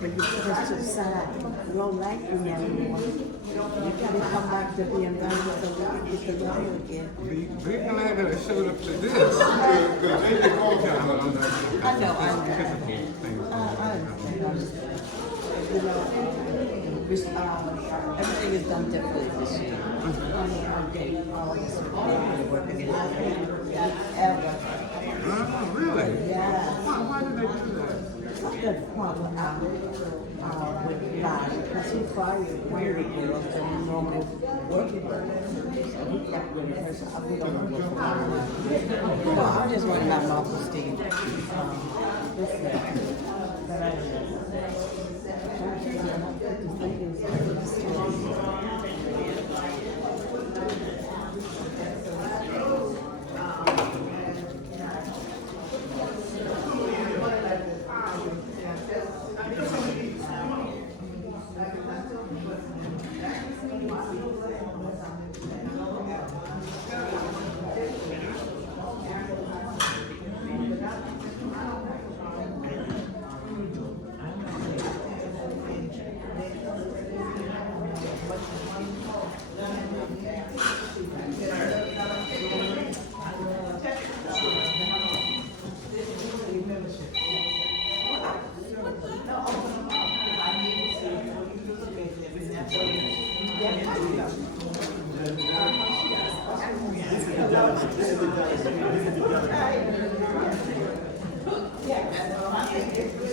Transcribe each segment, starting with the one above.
When you put us to the side, we don't like you anymore. You gotta come back to being done with the work, get the lawyer again. Be glad that I showed up to this. Because they didn't go down on that. I know, I understand. You know, everything is done differently this year. I did all this working in ever. Really? Yeah. Why did they do that? I got problem with God because he fired weird girls that he normally working with. No, I'm just worried about Martha Steve.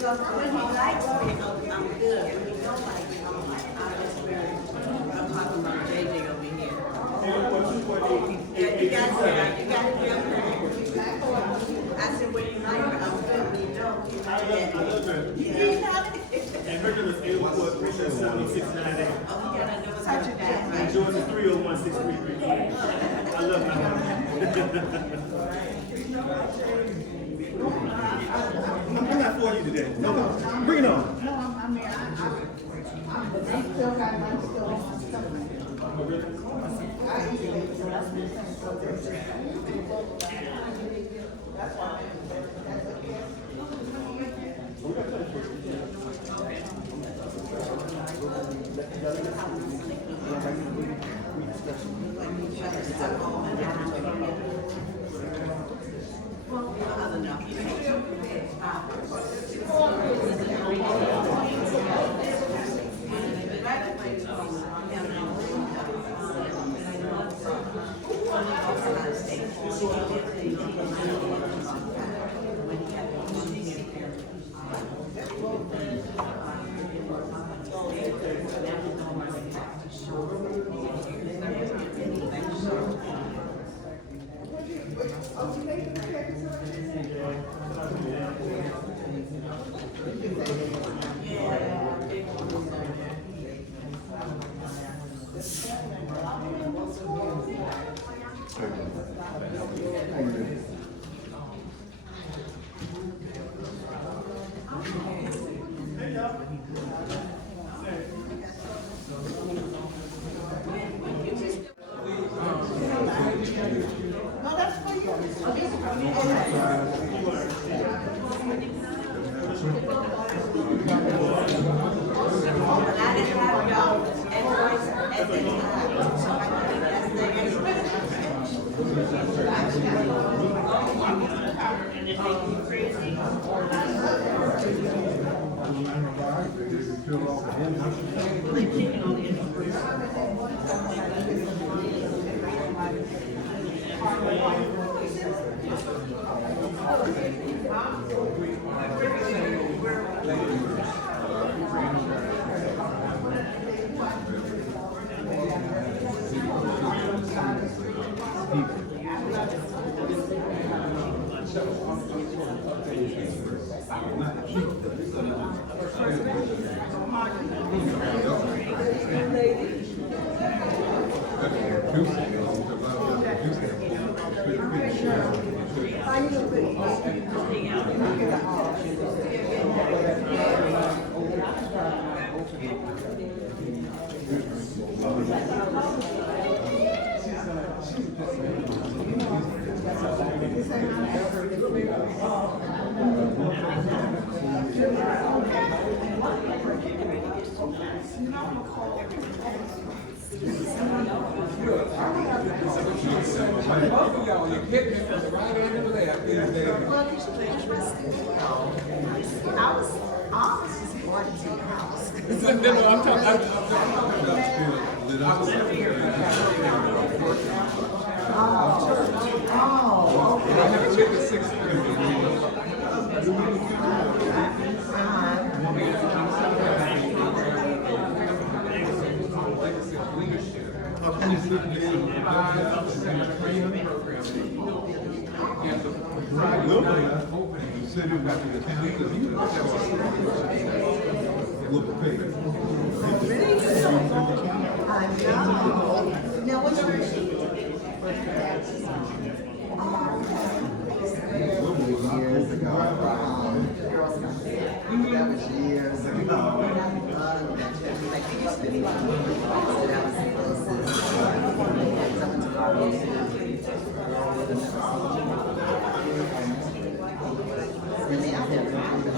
When he likes me, I'm good. When he don't like me, I'm just very, I'm talking about JJ over here. You got it real good. I said, when you like me, I'm good. When you don't, you like that. And her number is 814-376-98. Such a bad And George is 301-633. I love my mom. I'm not for you today. No, bring it on. training program. And the Friday night opening, you said you got to the town, because you know that was Now, what's your Years ago, Girl Scouts. That was years ago. And they out there trying to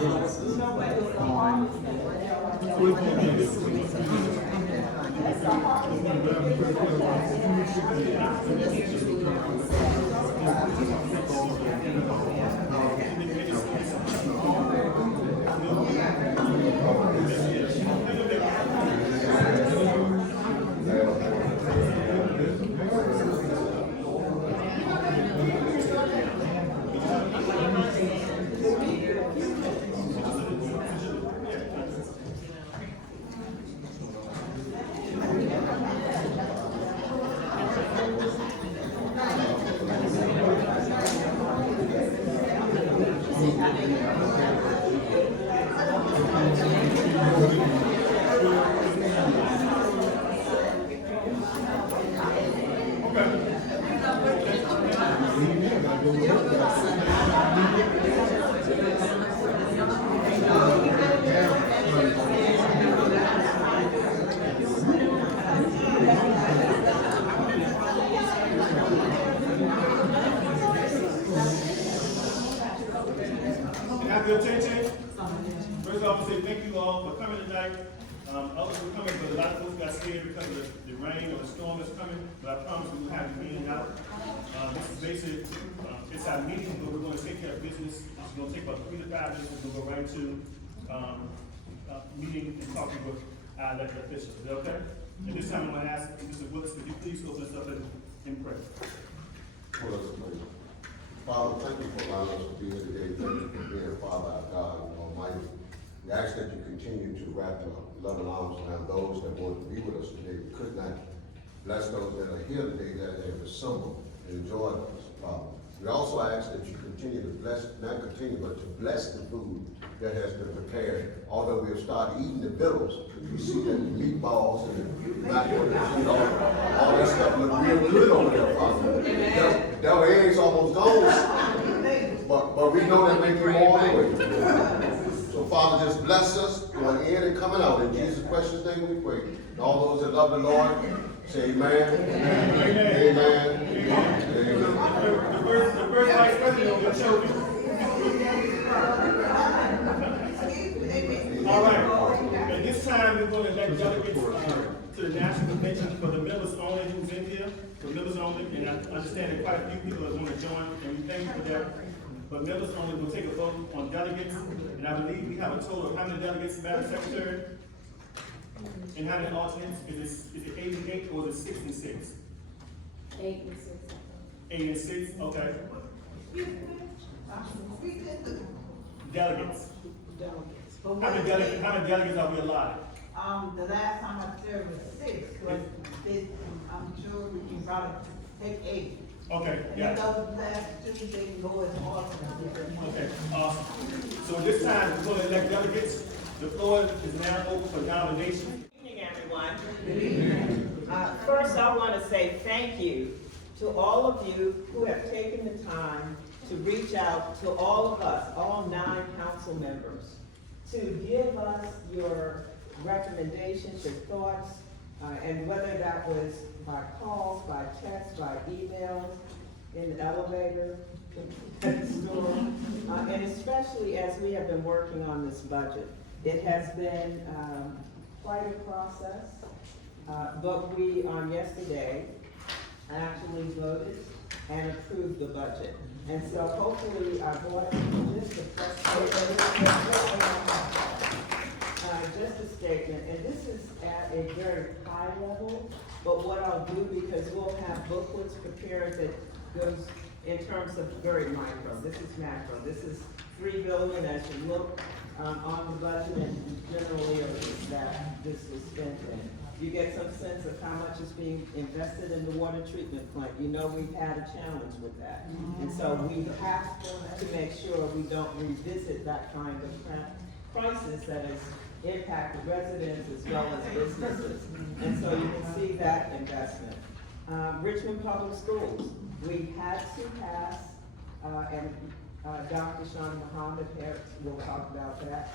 Have your attention. First off, I say thank you all for coming tonight. Others were coming, but a lot of folks got scared because of the rain or the storm that's coming. But I promise we will have you meeting out. This is basic. It's our meeting, but we're going to take care of business. It's going to take about 3 to 5 minutes. We'll go right to meeting and talking with our elected officials. Is that okay? And this time I'm going to ask Mr. Willis, could you please open us up in prayer? Father, thank you for allowing us to be here today. Thank you for being Father our God and Almighty. We ask that you continue to wrap your loving arms around those that want to be with us today. We could not. Bless those that are here today that have assembled and enjoyed us, Father. We also ask that you continue to bless, not continue, but to bless the food that has been prepared. Although we have started eating the bills, we see that the meatballs and the macaroni and cheese, all that stuff look real good over there, Father. Devil eggs almost gone, but we know that make you more anyway. So Father, just bless us going in and coming out. In Jesus' precious name we pray. And all those that love the Lord, say amen. Amen. Amen. Amen. The first vice president of your children. All right. At this time, we're going to elect delegates to the National Convention for the members only who's in here. For members only, and I understand that quite a few people are going to join, and we thank you for that. But members only will take a vote on delegates, and I believe we have a total of how many delegates, Madam Secretary? And how many alternates? Is it 8 and 8 or is it 6 and 6? 8 and 6. 8 and 6, okay. Delegates. How many delegates are we allotted? The last time I served was 6, but this, I'm sure we can probably take 8. Okay, And yeah. those last 2, they can go as alternates. Okay, awesome. So this time, we're going to elect delegates. The floor is now open for nomination. Good evening, everyone. First, I want to say thank you to all of you who have taken the time to reach out to all of us, all 9 council members, to give us your recommendations, your thoughts, and whether that was by calls, by text, by emails, in the elevator, at the store, and especially as we have been working on this budget. It has been quite a process, but we, on yesterday, actually voted and approved the budget. And so hopefully our board, just a statement, and this is at a very high level, but what I'll do, because we'll have booklets prepared that goes in terms of very micro. This is macro. This is $3 billion as you look on the budget and generally everything that this was spent in. You get some sense of how much is being invested in the water treatment plant. You know, we've had a challenge with that. And so we have to make sure we don't revisit that kind of crisis that has impacted residents as well as businesses. And so you can see that investment. Richmond Public Schools, we had to pass, and Dr. Sean Muhammad will talk about that.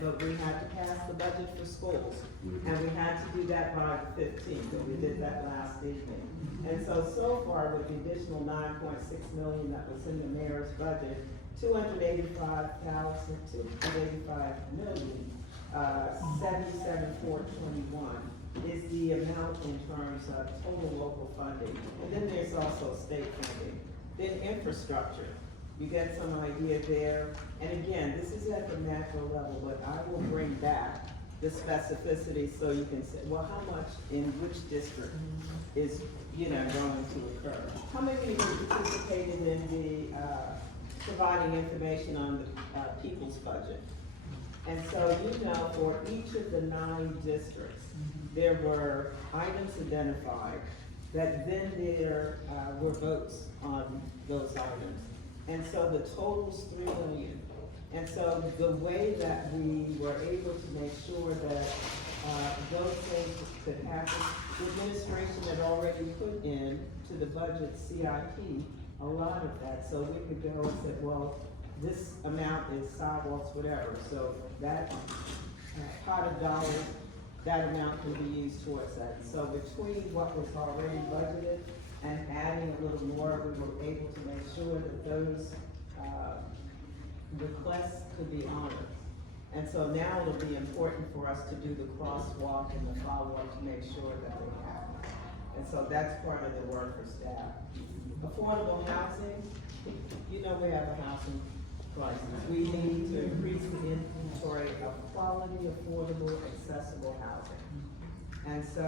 But we had to pass the budget for schools, and we had to do that by the 15th, and we did that last evening. And so far, with the additional $9.6 million that was in the mayor's budget, $77,421 is the amount in terms of total local funding. And then there's also state funding. Then infrastructure. You get some idea there. And again, this is at the macro level, but I will bring back the specificity so you can say, well, how much in which district is, going to occur? How many of you participated in the, providing information on the, people's budget? And so, for each of the 9 districts, there were items identified that then there, were votes on those items. And so the total's $3 million. And so the way that we were able to make sure that those things could happen, the administration had already put in to the budget CIP a lot of that. So we could go and say, well, this amount is sidewalks, whatever. So that pot of dollars, that amount can be used towards that. So between what was already budgeted and adding a little more, we were able to make sure that those requests could be honored. And so now it'll be important for us to do the crosswalk and the follow-up to make sure that they happen. And so that's part of the work for staff. Affordable housing, we have a housing crisis. We need to increase the inventory of quality, affordable, accessible housing. And so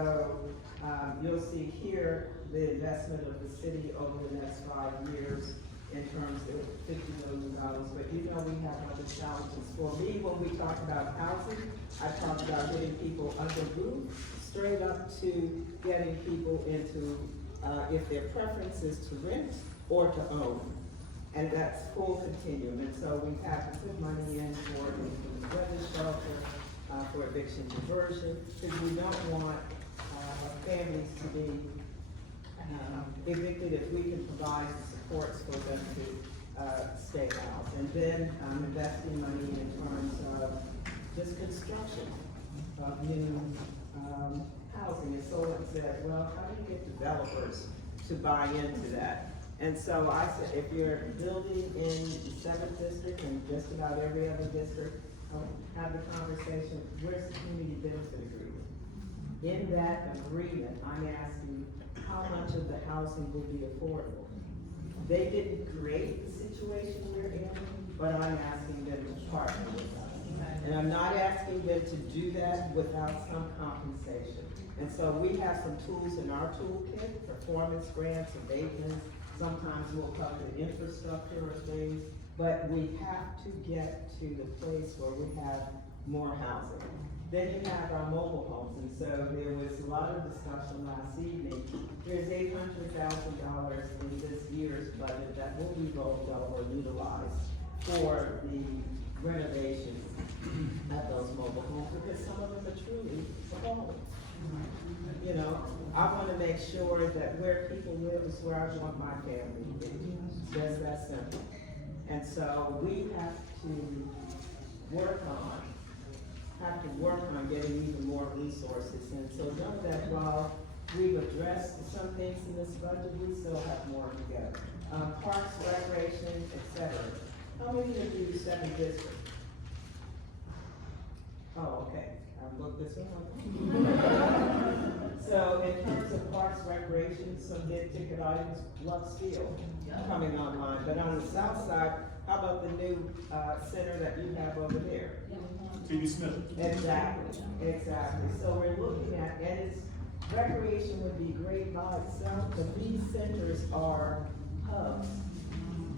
you'll see here the investment of the city over the next 5 years in terms of $50 million. But we have other challenges. For me, when we talk about housing, I talk about getting people under roof, straight up to getting people into, if their preference is to rent or to own. And that's full continuum. And so we have to put money in for the weather shelter, for eviction diversion, because we don't want families to be evicted if we can provide the supports for them to stay out. And then investing money in terms of just construction of new housing. And someone said, well, how do you get developers to buy into that? And so I said, if you're building in the 7th district and just about every other district, have the conversation, where's the community benefit agreement? In that agreement, I'm asking how much of the housing will be affordable. They didn't create the situation we're in, but I'm asking them to partner with us. And I'm not asking them to do that without some compensation. And so we have some tools in our toolkit, performance grants, abatements. Sometimes we'll cover the infrastructure or things, but we have to get to the place where we have more housing. Then you have our mobile homes, and so there was a lot of discussion last evening. There's $800,000 in this year's budget that will be rolled over, utilized for the renovations at those mobile homes, because some of them are truly falling. I want to make sure that where people live is where I want my family to be. Just that simple. And so we have to work on getting even more resources. And so know that while we've addressed some things in this budget, we still have more to go. Parks, recreation, etc. How many of you 7 districts? Oh, okay. I've looked this one. So in terms of parks, recreation, some big ticket items, Love Steel coming online. But on the south side, how about the new center that you have over there? T.B. Smith. Exactly. So we're looking at, and recreation would be great by itself, but these centers are hubs.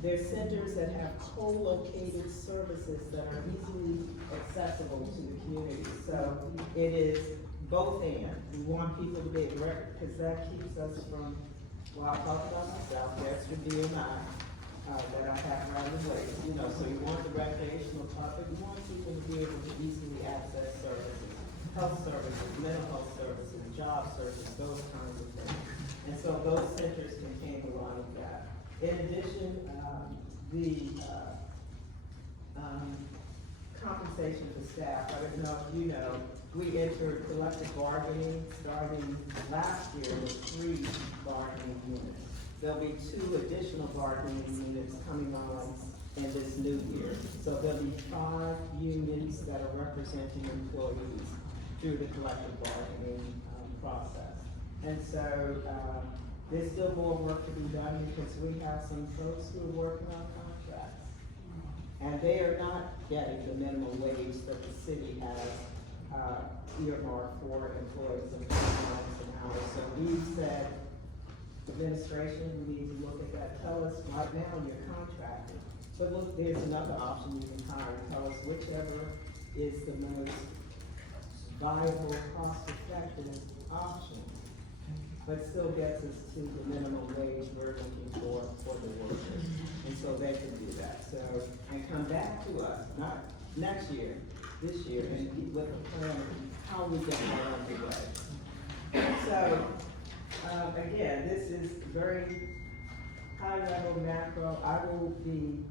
They're centers that have co-located services that are easily accessible to the community. So it is both ends. We want people to be able to record, because that keeps us from, well, I'll talk about myself, the extra BMI, that I have right away, you know, so you want the recreational part, but you want people to be able to easily access services, health services, mental health services, job services, those kinds of things. And so those centers came along with that. In addition, compensation for staff, I don't know if you know, we entered collective bargaining starting last year with 3 bargaining units. There'll be 2 additional bargaining units coming on in this new year. So there'll be 5 unions that are representing employees through the collective bargaining process. And so there's still more work to be done because we have some folks who are working on contracts. And they are not getting the minimum wage that the city has earmarked for employees of $20 an hour. So we've said, administration, we need to look at that. Tell us right now you're contracted. But look, there's another option you can hire. Tell us whichever is the most viable, cost-effective option, but still gets us to the minimum wage we're looking for the workers. And so they can do that. So, and come back to us, not next year, this year, and with a plan of how we get that underway. So, again, this is very high level macro. I will be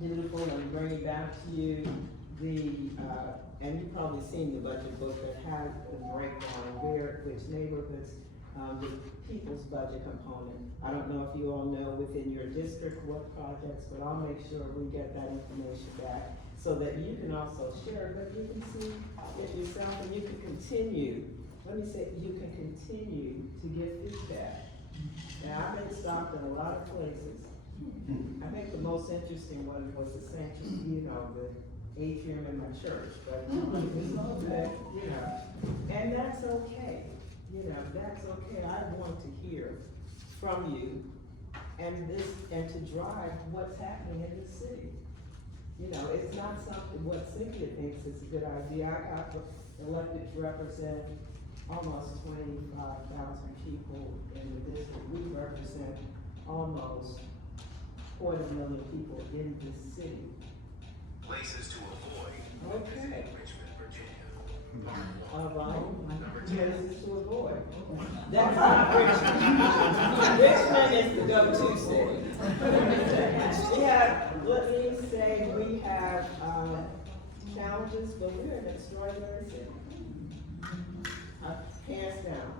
dutiful and bring back to you and you've probably seen the budget book that has the breakdown where, which neighborhoods, the people's budget component. I don't know if you all know within your district what projects, but I'll make sure we get that information back so that you can also share, but you can see it yourself and you can continue. Let me say, you can continue to get feedback. Now, I've been stopped in a lot of places. I think the most interesting one was the sanctuary, you know, the atrium in my church, but it's all good, you know, and that's okay. You know, that's okay. I want to hear from you and to drive what's happening in the city. You know, it's not something what Cynthia thinks is a good idea. I got elected to represent almost 25,000 people in the district. We represent almost 250,000 people in the city. Places to avoid. Okay. Richmond, Virginia. All right, places to avoid. That's not Richmond. Richmond is the go-to city. We have, let me say, we have, challenges, but we're an extraordinary city. Hands down.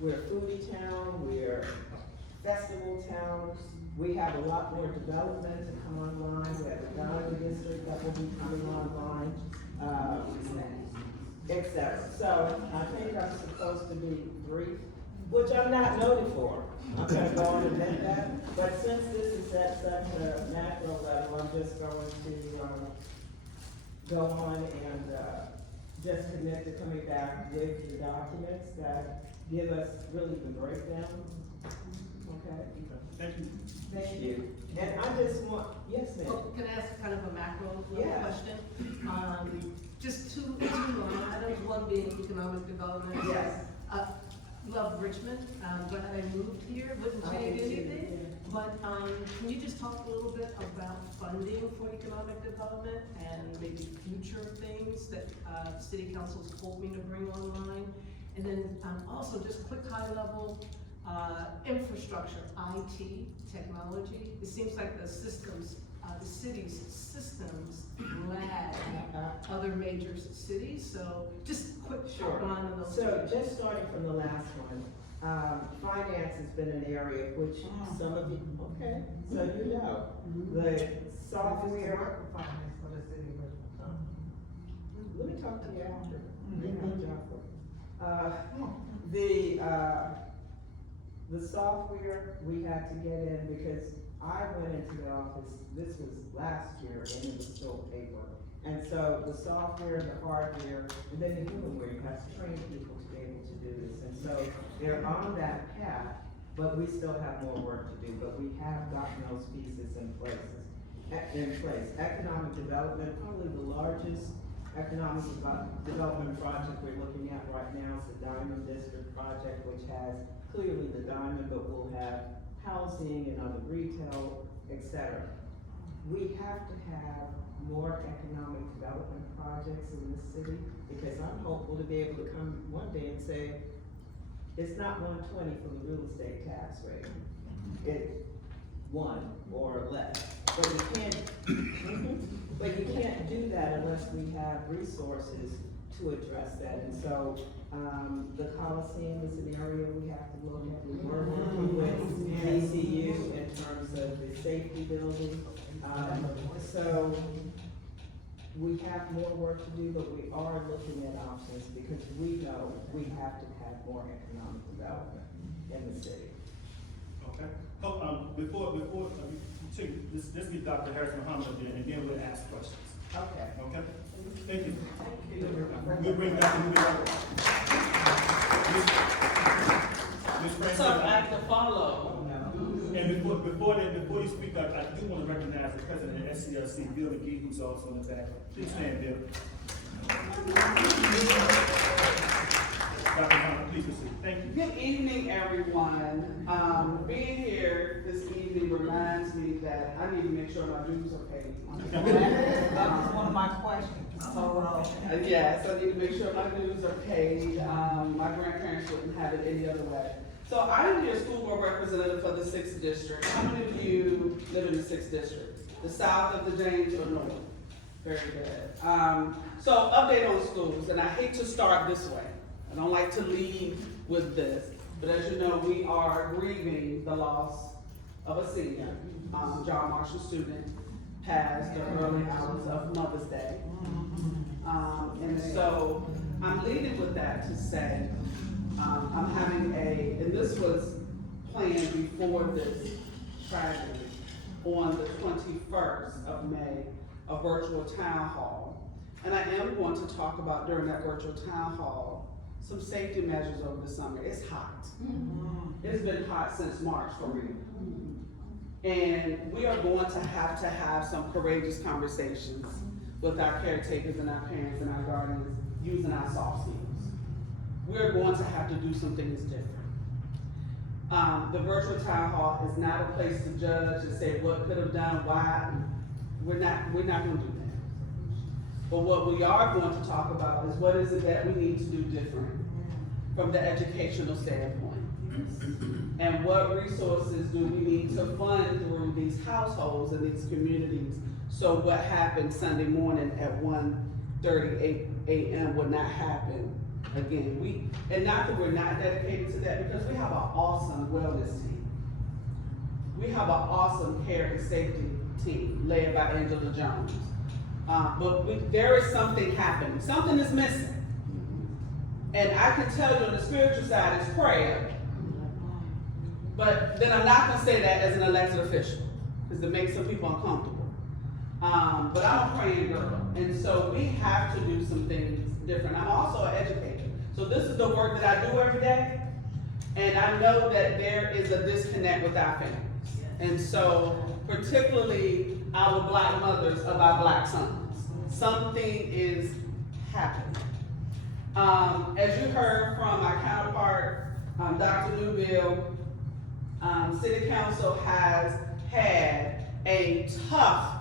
We're a foodie town, we're a festival town. We have a lot more development to come online. We have a gallery district that will be coming online, et cetera. So I think I'm supposed to be brief, which I'm not noted for. I'm gonna go on and admit that. But since this is at such a macro level, I'm just going to go on and just commit to coming back with the documents that give us really the breakdown. Okay? Thank you. Thank you. And I just want, yes, ma'am. Well, can I ask kind of a macro level Yeah. question? Just two line items, one being economic development. Yes. Love Richmond, but I moved here, wouldn't change anything. But, can you just talk a little bit about funding for economic development and maybe future things that, city council's told me to bring online? And then, also just quick high level, infrastructure, IT, technology. It seems like the systems, the city's systems lag other major cities, so just quick Sure. line on those. So just starting from the last one, finance has been an area which some of you, okay, so you know, the software. Let me talk to you after. The software we had to get in because I went into the office, this was last year, and it was still paper. And so the software, the hardware, and then the humanware, you have to train people to be able to do this. And so they're on that path, but we still have more work to do, but we have gotten those pieces in place. Economic development, probably the largest economic development project we're looking at right now is the Diamond District project, which has clearly the diamond, but will have housing and other retail, etc. We have to have more economic development projects in the city, because I'm hopeful to be able to come one day and say, it's not 120 for the real estate tax rate. It's 1 or less. But you can't, but you can't do that unless we have resources to address that. And so, the Coliseum is an area we have to look at. We work with DCU in terms of the safety building. So, we have more work to do, but we are looking at options because we know we have to have more economic development in the city. Okay. Before you take, let's get Dr. Harris Muhammad up there, and then we'll ask questions. Okay. Okay? Thank you. We'll bring Dr. Newby up. Ms. Francis. Tough act to follow. And before you speak up, I do want to recognize the president of SCLC, Bill McGee, who's also in the back. Please stand, Bill. Dr. Muhammad, please proceed. Thank you. Good evening, everyone. Being here this evening reminds me that I need to make sure my dues are paid. That was one of my questions. Yes, I need to make sure my dues are paid. My grandparents wouldn't have it any other way. So I'm your school board representative for the 6th district. How many of you live in the 6th district? The south of the James or north? Very good. So update on schools, and I hate to start this way. I don't like to lead with this, but as you know, we are grieving the loss of a senior, John Marshall student, passed the early hours of Mother's Day. And so I'm leading with that to say, I'm having and this was planned before this tragedy, on the 21st of May, a virtual town hall. And I am going to talk about during that virtual town hall, some safety measures over the summer. It's hot. It's been hot since March for real. And we are going to have some courageous conversations with our caretakers and our parents and our guardians using our soft skills. We're going to have to do some things different. The virtual town hall is not a place to judge and say what could have done, why. We're not going to do that. But what we are going to talk about is what is it that we need to do different from the educational standpoint. And what resources do we need to fund through these households and these communities, so what happened Sunday morning at 1:30 a.m. would not happen again. And not that we're not dedicated to that, because we have an awesome wellness team. We have an awesome care and safety team led by Angela Jones. But there is something happening. Something is missing. And I can tell you on the spiritual side is prayer. But then I'm not going to say that as an elected official, because it makes some people uncomfortable. But I'm a praying girl. And so we have to do some things different. I'm also an educator. So this is the work that I do every day. And I know that there is a disconnect with our families. And so particularly our Black mothers of our Black sons. Something is happening. As you heard from my counterpart, Dr. Newville, City Council has had a tough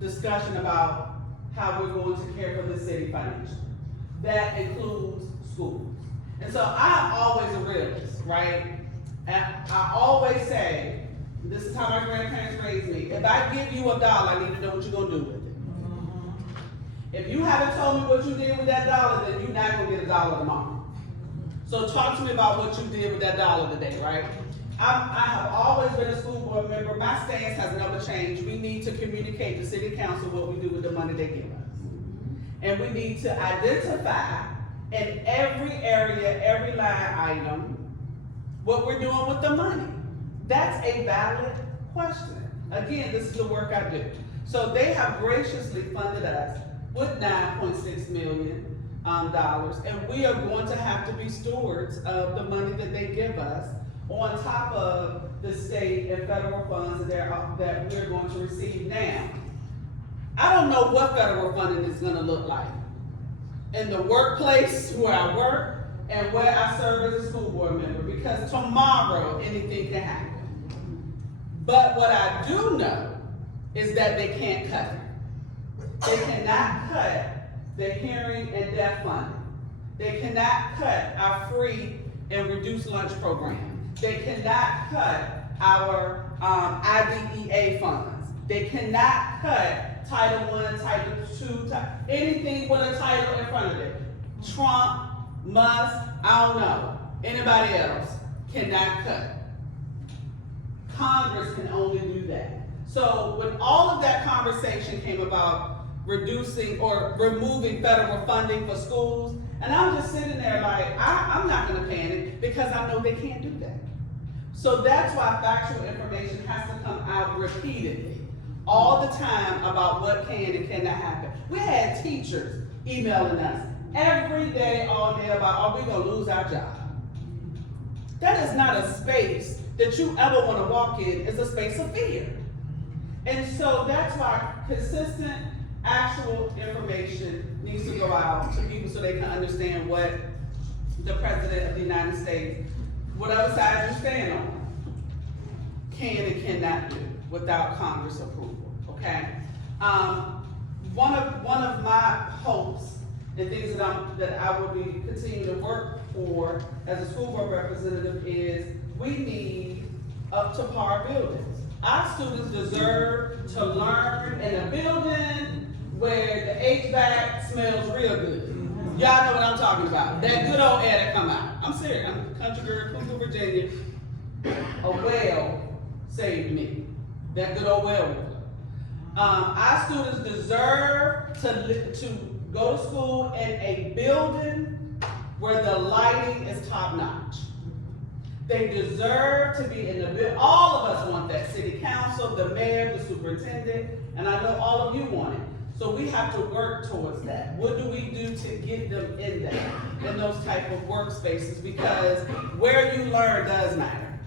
discussion about how we're going to care for the city financially. That includes schools. And so I'm always a realist, right? And I always say, this is how my grandparents raised me. If I give you $1, I need to know what you're gonna do with it. If you haven't told me what you did with that $1, then you're not gonna get $1 tomorrow. So talk to me about what you did with that $1 today, right? I have always been a school board member. My stance has never changed. We need to communicate to City Council what we do with the money they give us. And we need to identify in every area, every line item, what we're doing with the money. That's a valid question. Again, this is the work I do. So they have graciously funded us with $9.6 million, and we are going to have to be stewards of the money that they give us, on top of the state and federal funds that we're going to receive now. I don't know what federal funding is gonna look like. in the workplace where I work and where I serve as a school board member, because tomorrow anything can happen. But what I do know is that they can't cut it. They cannot cut the hearing and deaf funding. They cannot cut our free and reduced lunch program. They cannot cut our IDEA funds. They cannot cut Title I, Title II, anything with a title in front of it. Trump, Musk, I don't know. Anybody else cannot cut. Congress can only do that. So when all of that conversation came about reducing or removing federal funding for schools, and I'm just sitting there like, I'm not gonna panic because I know they can't do that. So that's why factual information has to come out repeatedly, all the time about what can and cannot happen. We had teachers emailing us every day, all day about, are we gonna lose our job? That is not a space that you ever wanna walk in, it's a space of fear. And so that's why consistent, actual information needs to go out to people so they can understand what the President of the United States, whatever side you stand on, can and cannot do without Congress approval, okay? One of my hopes and things that I will be continuing to work for as a school board representative is we need up to par buildings. Our students deserve to learn in a building where the HVAC smells real good. Y'all know what I'm talking about. That good old air that come out. I'm serious. I'm a country girl, Cooper, Virginia. A well saved me. That good old well. Our students deserve to go to school in a building where the lighting is top notch. They deserve to be in the building. All of us want that. City council, the mayor, the superintendent, and I know all of you want it. So we have to work towards that. What do we do to get them in there, in those type of workspaces? Because where you learn does matter.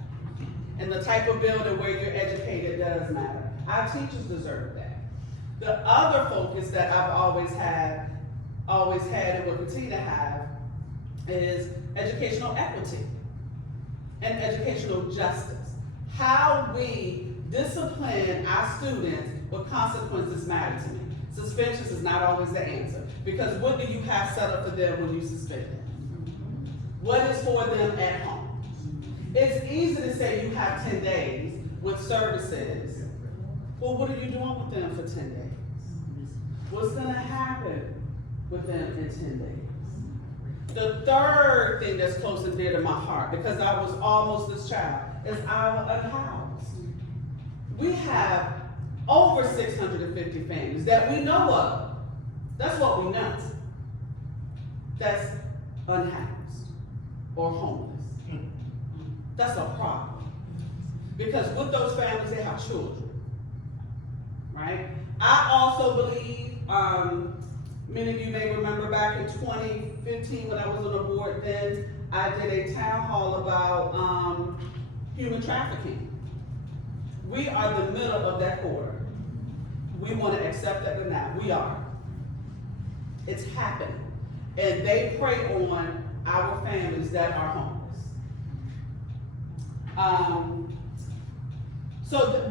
And the type of building where you're educated does matter. Our teachers deserve that. The other focus that I've always had and will continue to have is educational equity and educational justice. How we discipline our students with consequences matter to me. Suspensions is not always the answer, because what do you have set up for them when you suspend them? What is for them at home? It's easy to say you have 10 days with services. Well, what are you doing with them for 10 days? What's gonna happen with them in 10 days? The third thing that's close and dear to my heart, because I was almost this child, is our unhoused. We have over 650 families that we know of. That's what we know. That's unhoused or homeless. That's a problem. Because with those families, they have children, right? I also believe, many of you may remember back in 2015 when I was on the board then, I did a town hall about human trafficking. We are the middle of that corridor. We want to accept that or not. We are. It's happening. And they prey on our families that are homeless.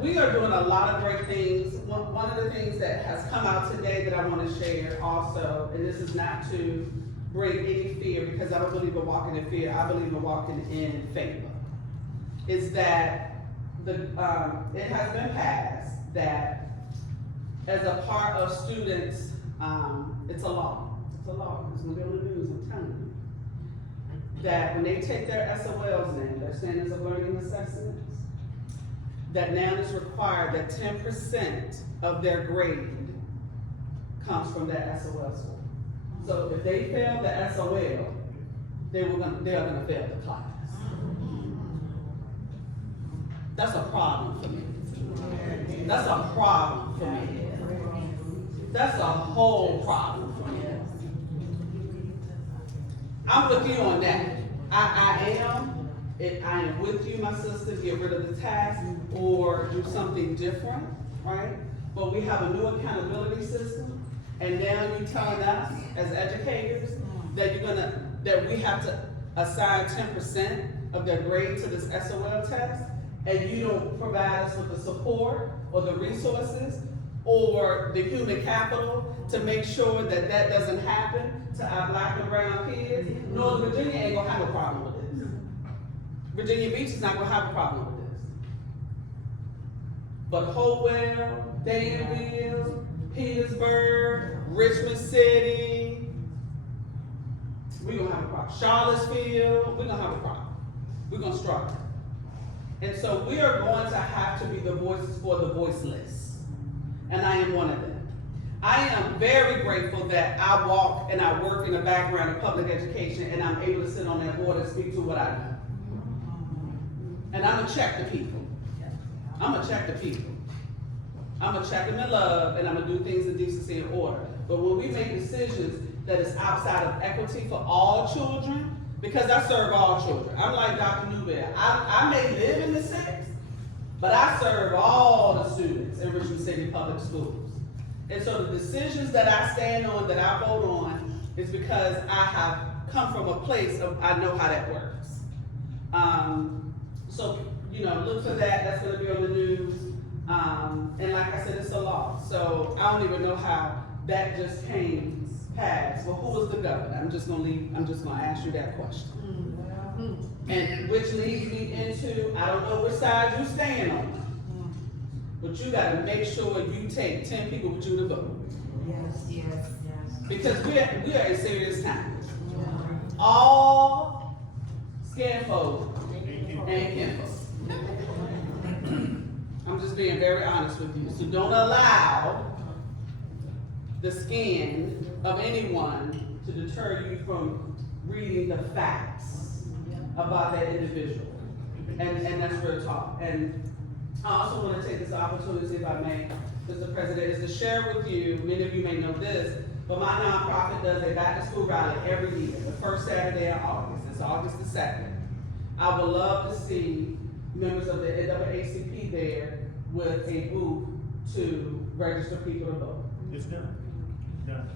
We are doing a lot of great things. One of the things that has come out today that I want to share also, and this is not to bring any fear, because I don't believe in walking in fear, I believe in walking in favor, is that it has been passed that as a part of students, it's a law. It's a law. It's gonna be on the news, I'm telling you. That when they take their SOLs in, their standards of learning assessments, that now it's required that 10% of their grade comes from that SOL score. So if they fail the SOL, they're gonna fail the class. That's a problem for me. That's a problem for me. That's a whole problem for me. I'm with you on that. I am with you, my sister, get rid of the tax or do something different, right? But we have a new accountability system. And now you're telling us, as educators, that that we have to assign 10% of their grade to this SOL test, and you don't provide us with the support or the resources or the human capital to make sure that that doesn't happen to our black and brown kids. Northern Virginia ain't gonna have a problem with this. Virginia Beach is not gonna have a problem with this. But Hopewell, Danville, Petersburg, Richmond City, we gonna have a problem. Charlottesville, we gonna have a problem. We're gonna struggle. And so we are going to have to be the voices for the voiceless. And I am one of them. I am very grateful that I walk and I work in the background of public education and I'm able to sit on that board and speak to what I know. And I'm gonna check the people. I'm gonna check the people. I'm gonna check them in love and I'm gonna do things in decency and order. But when we make decisions that is outside of equity for all children, because I serve all children. I'm like Dr. Newbear. I may live in the six, but I serve all the students in Richmond City Public Schools. And so the decisions that I stand on, that I vote on, is because I have come from a place of, I know how that works. So, look for that, that's gonna be on the news. And like I said, it's a law. So I don't even know how that just came past. Well, who was the governor? I'm just gonna ask you that question. And which leads me into, I don't know which side you stand on, but you gotta make sure you take 10 people with you to vote. Yes. Because we are in serious times. All skin folk and kinfolk. I'm just being very honest with you. So don't allow the skin of anyone to deter you from reading the facts about that individual. And that's real talk. And I also want to take this opportunity, if I may, Mr. President, is to share with you, many of you may know this, but my nonprofit does a back to school rally every year, the first Saturday of August. It's August the 2nd. I would love to see members of the NAACP there with a booth to register people to vote. It's done. Done.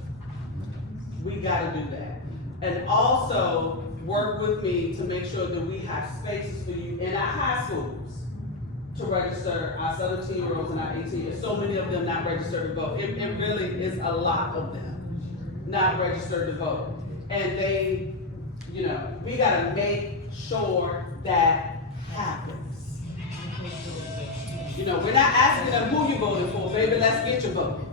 We gotta do that. And also work with me to make sure that we have spaces for you in our high schools to register our 17-year-olds and our 18-year-olds. So many of them not registered to vote. It really is a lot of them not registered to vote. And they, we gotta make sure that happens. We're not asking them who you voted for, baby, let's get your vote.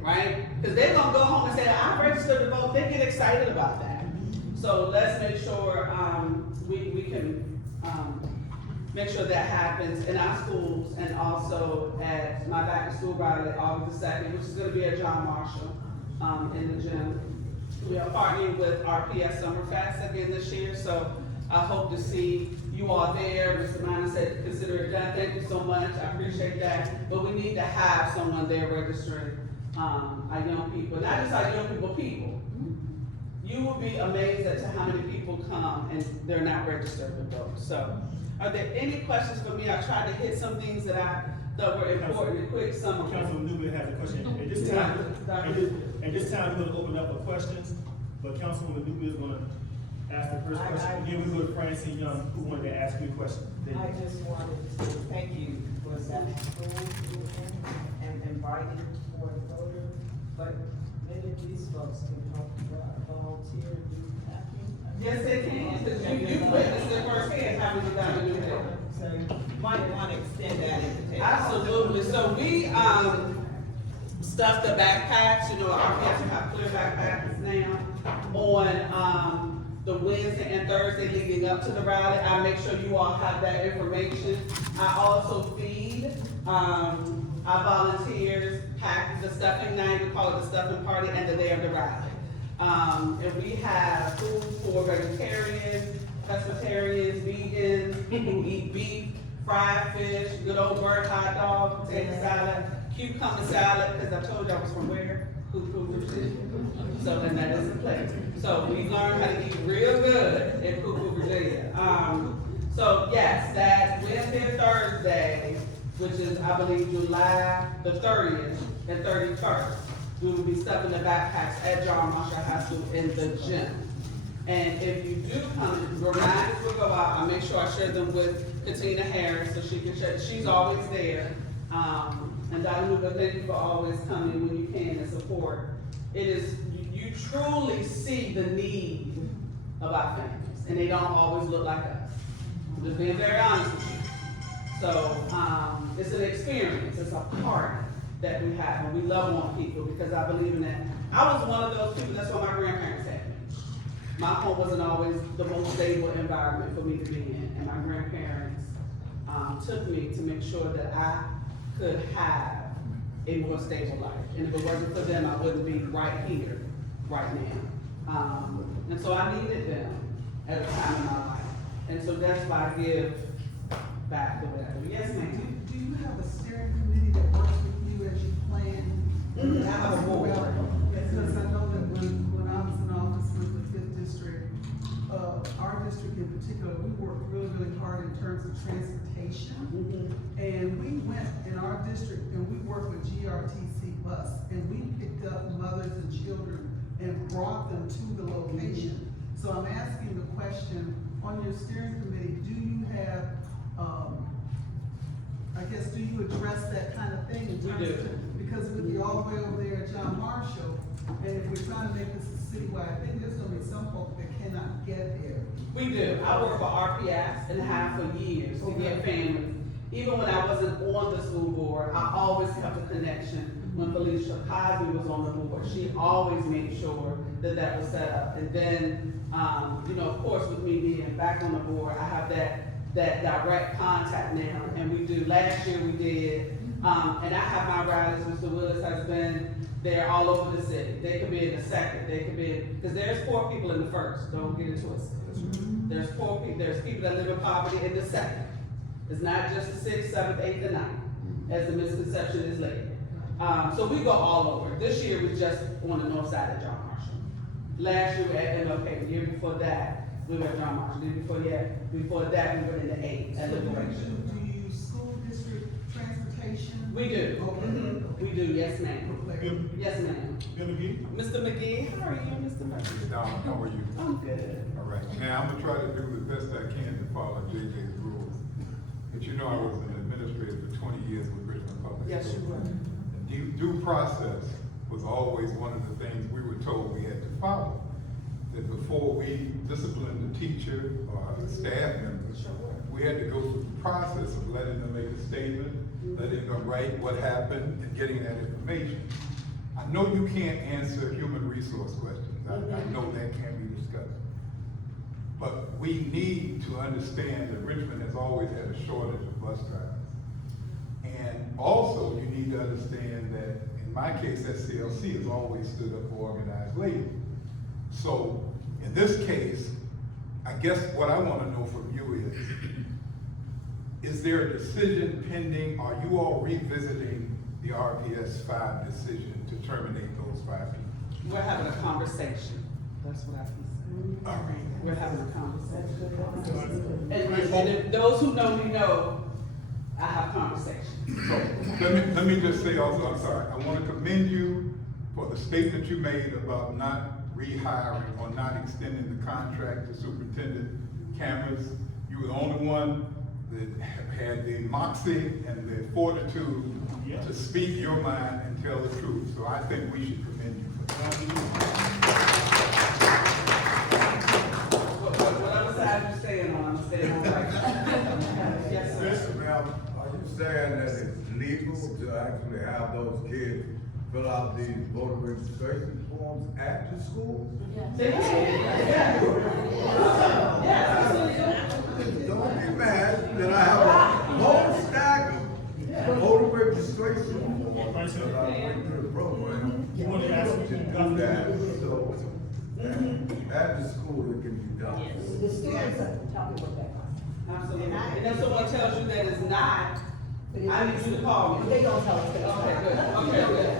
Right? Because they're gonna go home and say, I registered to vote. They get excited about that. So let's make sure we can make sure that happens in our schools and also at my back to school rally August the 2nd, which is gonna be at John Marshall in the gym. We are partnering with RPS Summerfest again this year, so I hope to see you all there. Mr. Minor said, consider it done. Thank you so much. I appreciate that. But we need to have someone there registering our young people, not just our young people. You will be amazed at how many people come and they're not registered to vote. So, are there any questions for me? I tried to hit some things that I thought were important and quick summary. Councilman Newman has a question. At this time, we're gonna open up for questions, but Councilwoman Newman is gonna ask the first question. Then we go to Francine Young, who wanted to ask you a question. I just wanted to say thank you for that school and inviting for the voter, but many of these folks can talk about volunteer and do nothing. Yes, they can, because you witnessed it firsthand how we got to do that. So you might want to extend that invitation. Absolutely. So we stuffed the backpacks. Our kids have clear backpacks now on the Wednesday and Thursday leading up to the rally. I make sure you all have that information. I also feed our volunteers, pack the stuffing night, we call it the stuffing party, and the day of the rally. And we have food for vegetarians, pescatarians, vegans, who eat beef, fried fish, good old bird hot dog, potato salad, cucumber salad, because I told you I was from where? Virginia. So then that is a place. So we learned how to eat real good in Virginia. So yes, that Wednesday and Thursday, which is I believe July the 30th and 31st, we would be stuffing the backpacks at John Marshall High School in the gym. And if you do come, reminders will go out, I make sure I share them with Katina Harris, so she can share, she's always there. And Dr. Luba, thank you for always coming when you can and support. It is, you truly see the need of our families, and they don't always look like us. I'm just being very honest with you. So, it's an experience, it's a party that we have, and we love on people, because I believe in that. I was one of those people, that's why my grandparents had me. My home wasn't always the most stable environment for me to be in, and my grandparents, took me to make sure that I could have a more stable life. And if it wasn't for them, I wouldn't be right here, right now. And so I needed them at a time in my life. And so that's why I give back the way I do. Yes, ma'am. Do you have a steering committee that works with you as you plan? I have a board. Because I know that when I was in office with the 5th district, our district in particular, we worked really, really hard in terms of transportation. And we went in our district and we worked with GRTC bus, and we picked up mothers and children and brought them to the location. So I'm asking the question, on your steering committee, do you have, I guess, do you address that kind of thing? We do. Because with the all the way over there at John Marshall, and if we're trying to make this a citywide thing, there's gonna be some folks that cannot get there. We do. I worked for RPS and have for years to get families. Even when I wasn't on the school board, I always kept a connection. When Felicia Cosby was on the board, she always made sure that that was set up. And then, you know, of course, with me being back on the board, I have that direct contact now. And we do, last year we did, and I have my riders, Mr. Willis has been there all over the city. They could be in the second, they could be in, because there's poor people in the first, don't get it twisted. There's poor people, there's people that live in poverty in the second. It's not just the 6th, 7th, 8th, and 9th, as the misconception is laid. So we go all over. This year we just on the north side of John Marshall. Last year we were at MLK. The year before that we were at John Marshall. The year before that we were in the 8th at Liberation. Do you use school district transportation? We do. Okay. We do. Yes, ma'am. Yes, ma'am. Bill McGee? Mr. McGee, how are you, Mr. McGee? Don, how are you? I'm good. All right. Now, I'm gonna try to do the best I can to follow JJ's rules. But you know, I was an administrator for 20 years with Richmond Public Schools. Yes, you were. Due process was always one of the things we were told we had to follow. That before we disciplined the teacher or the staff members, we had to go through the process of letting them make a statement, letting them write what happened, and getting that information. I know you can't answer human resource questions. I know that can't be discussed. But we need to understand that Richmond has always had a shortage of bus drivers. And also, you need to understand that, in my case, SCLC has always stood up for organized labor. So, in this case, I guess what I want to know from you is there a decision pending? Are you all revisiting the RPS 5 decision to terminate those 5 people? We're having a conversation. That's what I can say. All right. We're having a conversation. And if those who know me know, I have conversations. So, let me just say also, I'm sorry, I want to commend you for the statement you made about not rehiring or not extending the contract to Superintendent Cameras. You were the only one that had the moxie and the fortitude to speak your mind and tell the truth. So I think we should commend you for that. Whatever side you're staying on, I'm staying on right. Yes, sir. Mr. Ma'am, are you saying that it's legal to actually have those kids fill out these voter registration forms at the school? They can. Yes. Don't be mad that I have a whole stack of voter registration forms that I went through the program. You want to ask To do that, so at the school it can be done. The students are talking about that. Absolutely. And if someone tells you that it's not, I need you to call me. They don't tell us. Okay, good. Okay, good.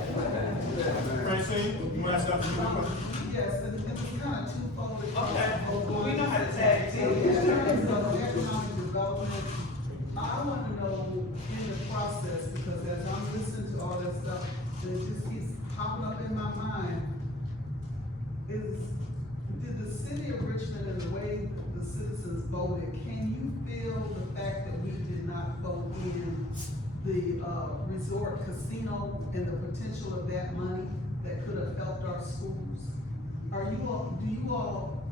Francine, you want to ask Dr. Luba a question? Yes, and it was kind of twofold. Okay. Well, we know how to tag team. In terms of economic development, I want to know in the process, because as I'm listening to all that stuff, it just keeps popping up in my vote in the, resort casino and the potential of that money that could have helped our schools? Do you all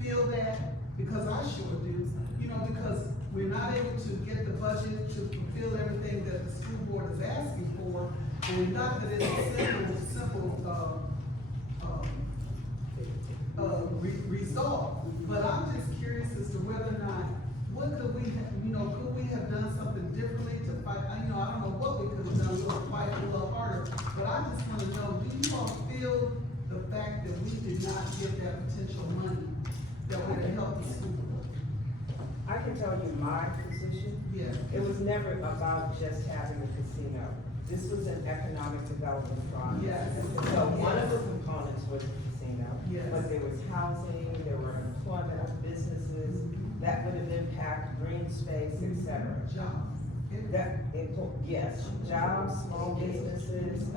feel that? Because I sure do, you know, because we're not able to get the budget to fulfill everything that the school board is asking for, and not that it's a simple, resolve. But I'm just curious as to whether or not, what could we, could we have done something differently to fight? I don't know what we could have done to fight a little harder, but I just want to know, do you all feel the fact that we did not get that potential money that would have helped the school? I can tell you my position. Yeah. It was never about just having a casino. This was an economic development project. Yes. So one of the components was the casino. Yes. But there was housing, there were employment of businesses, that would have impacted green space, et cetera. Jobs. Yes, jobs, small businesses,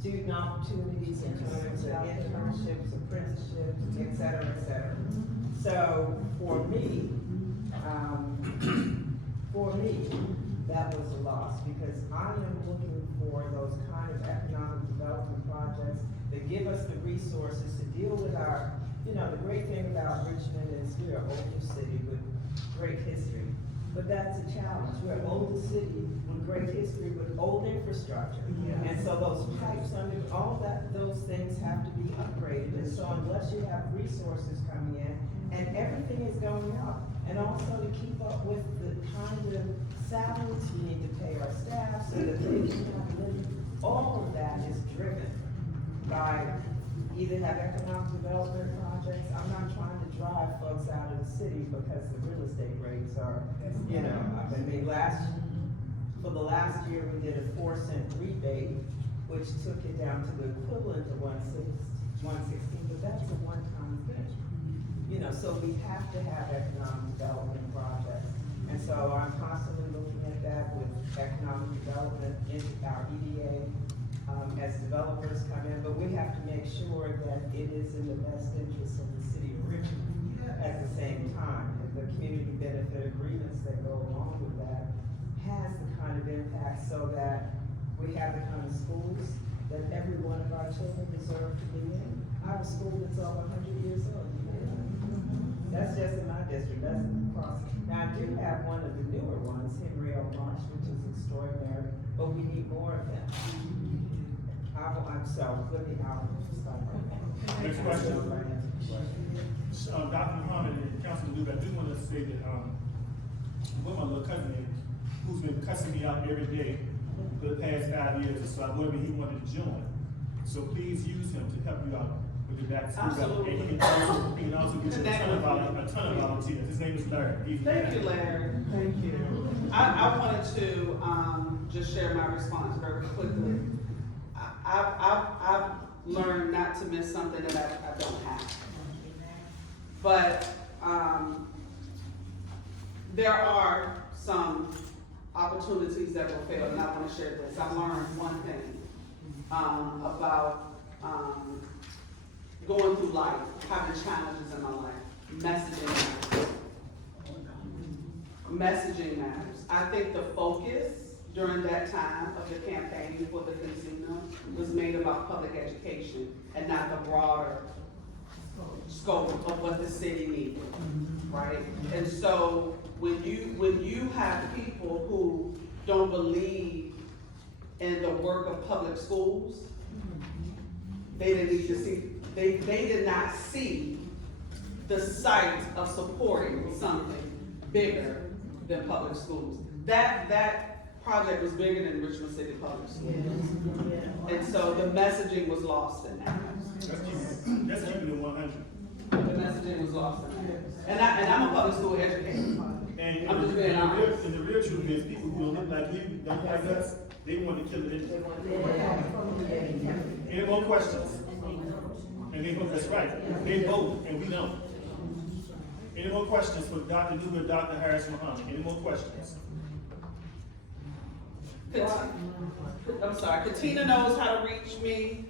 student opportunities in terms of internships, apprenticeships, et cetera, et cetera. So for me, that was a loss, because I am looking for those kind of economic development projects that give us the resources to deal with our, the great thing about Richmond is we're an older city with great history. But that's a challenge. We're an older city with great history, with old infrastructure. Yes. And so those pipes those things have to be upgraded. And so unless you have resources coming in, and everything is going up, and also to keep up with the kind of salaries we need to pay our staff so that they can have living, all of that is driven by either have economic development projects. I'm not trying to drive folks out of the city because the real estate rates are, for the last year, we did a 4-cent rebate, which took it down to the equivalent of 116, but that's a one-time thing. So we have to have economic development projects. And so I'm constantly looking at that with economic development into our EDA, as developers come in, but we have to make sure that it is in the best interest of the city of Richmond at the same time. And the community benefit agreements that go along with that has the kind of impact so that we have the kind of schools that every one of our children deserve to be in. I have a school that's over 100 years old. That's just in my district, that's across. Now, I do have one of the newer ones, Henry L. Marsh, which is extraordinary, but we need more of them. I'm sorry, let me stop right now. Next question. Dr. Muhammad and Councilman Dube, I do want to say that, what my little cousin is, who's been cussing me out every day for the past 5 years or so, I wanted he wanted to join. So please use him to help you out with the back. Absolutely. And he can also get you a ton of volunteers. His name is Larry. Thank you, Larry. Thank you. I wanted to, just share my response very quickly. I've learned not to miss something that I don't have. But, there are some opportunities that will fail, and I want to share this. I learned one thing, about, going through life, having challenges in my life. Messaging matters. I think the focus during that time of the campaign for the casino was made about public education and not the broader scope of what the city needed, right? And so when you have people who don't believe in the work of public schools, they did not see the sight of supporting something bigger than public schools. That project was bigger than Richmond City Public Schools. And so the messaging was lost in that. Let's keep it at 100. The messaging was lost in that. And I'm a public school educator. And I'm just being honest. the real truth is, people who don't look like you, don't like us, they want to kill it. Any more questions? And they vote, that's right. They vote, and we don't. Any more questions for Dr. Dube and Dr. Harris Muhammad? Any more questions? I'm sorry, Katina knows how to reach me,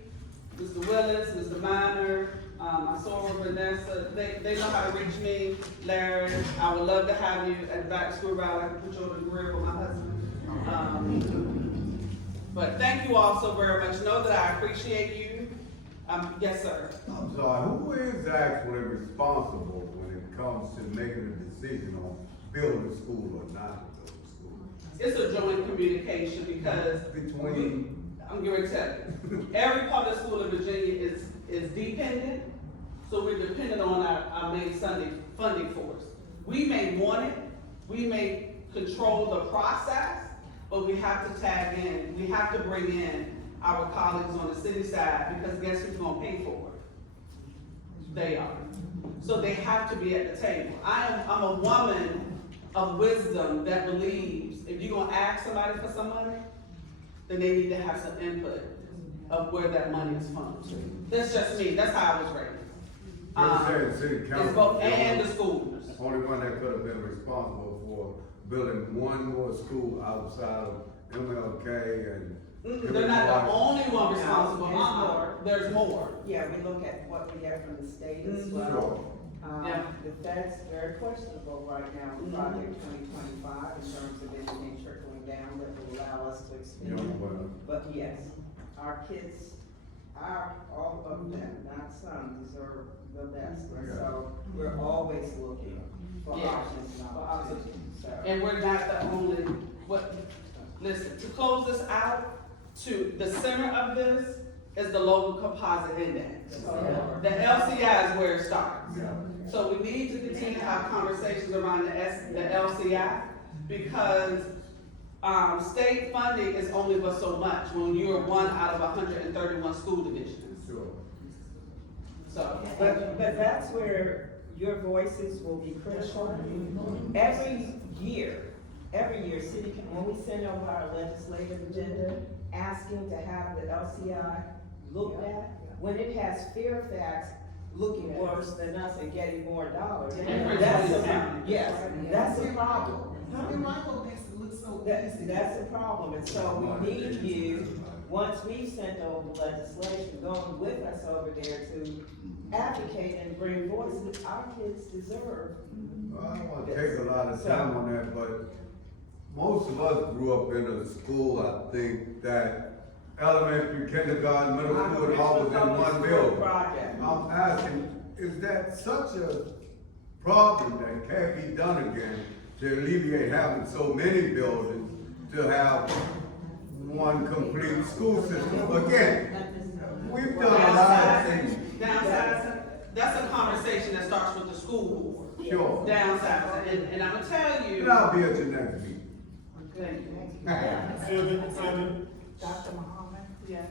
Mr. Willis, Mr. Minor, I saw Vanessa, they know how to reach me. Larry, I would love to have you at the back to school rally. I can put you on the grill with my husband. But thank you all so very much. Know that I appreciate you. Yes, sir. I'm sorry, who is actually responsible when it comes to making a decision on building a school or not building a school? It's a joint communication because I'm going to tell you, every public school in Virginia is dependent, so we're dependent on our main funding source. We may want it, we may control the process, but we have to tag in, we have to bring in our colleagues on the city side, because guess who's gonna pay for it? They are. So they have to be at the table. I'm a woman of wisdom that believes if you're gonna ask somebody for some money, then they need to have some input of where that money is funded to. That's just me, that's how I was raised. City It's council. both and the schools. Only one that could have been responsible for building one more school outside of MLK and. They're not the only one responsible, there's more. Yeah, we look at what we get from the state as Mhm. well. Yeah. That's very questionable right now, with Project 2025, in terms of anything trickling down that will allow us to expand. But yes, our kids, all of them, not some, deserve the best. And so we're always looking for Yeah. options and opportunities, so. And we're not the only, listen, to close this out, the center of this is the local composite index. The LCI is where it starts. So we need to continue to have conversations around the LCI, because state funding is only but so much when you're one out of 131 school divisions. Sure. So, But that's where your voices will be critical. Every year, when we send over our legislative agenda, asking to have the LCI looked at, when it has Fairfax looking worse than us and getting more dollars, that's a problem. Makes it look so easy. That's a problem, and so we need you, once we've sent over legislation, going with us over there to advocate and bring voices our kids deserve. Well, I don't want to take a lot of time on that, but most of us grew up in a school, I think, that elementary, kindergarten, middle school, all was in one building. I'm asking, is that such a problem that can't be done again to alleviate having so many buildings to have one complete school system? Again, we've done a lot of things. downsizing, that's a conversation that starts with the school board. Sure. Downsizing, and I'm gonna tell you. And I'll be at your next meeting. Thank you. Sylvia. Dr. Muhammad? Yes.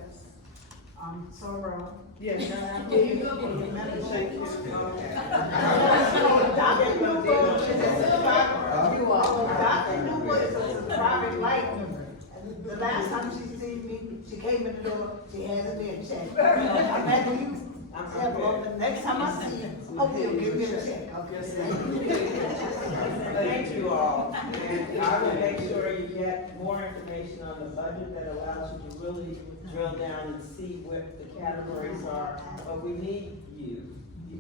Sorrel? Yes. Dr. Newell is a private light. The last time she seen me, she came in the door, she hasn't been checked. I'm at you. The next time I see you, okay, give me a check. Thank you all, and I will make sure you get more information on the budget that allows you to really drill down and see what the categories are, but we need you.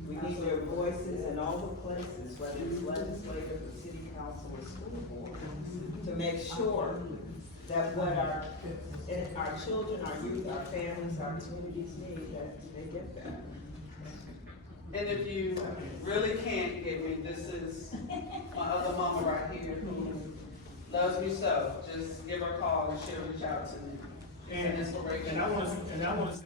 We need your voices in all the places, whether it's legislative, or city council, or school board, to make sure that what our children, our youth, our families, our communities need, that they get that. And if you really can't get me, this is my other mama right here who loves me so. Just give her a call and she'll reach out to me. And inspiration. I want to